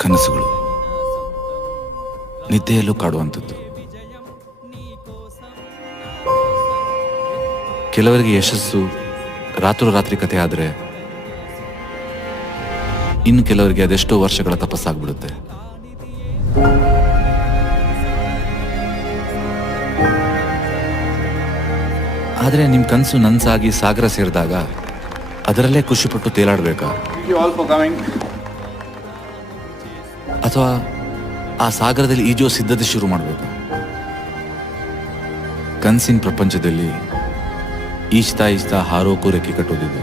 ಕನಸುಗಳು ನಿದ್ದೆಯಲ್ಲೂ ಕಾಡುವಂಥದ್ದು. ಕೆಲವರಿಗೆ ಯಶಸ್ಸು ರಾತ್ರೋರಾತ್ರಿ ಕಥೆ ಆದರೆ ಇನ್ನು ಕೆಲವರಿಗೆ ಅದೆಷ್ಟೋ ವರ್ಷಗಳ ತಪಸ್ಸಾಗ್ಬಿಡುತ್ತೆ. ಆದರೆ ನಿಮ್ಮ ಕನಸು ನನ್ಸಾಗಿ ಸಾಗರ ಸೇರಿದಾಗ ಅದರಲ್ಲೇ ಖುಷಿಪಟ್ಟು ತೇಲಾಡಬೇಕಾ, ಅಥವಾ ಆ ಸಾಗರದಲ್ಲಿ ಈಜೋ ಸಿದ್ಧತೆ ಶುರು ಮಾಡಬೇಕಾ? ಕನಸಿನ ಪ್ರಪಂಚದಲ್ಲಿ ಈಜ್ತಾ ಈಜ್ತಾ ಹಾರೋಕ್ಕೂ ರೆಕ್ಕೆ ಕಟ್ಟೋದಿದೆ.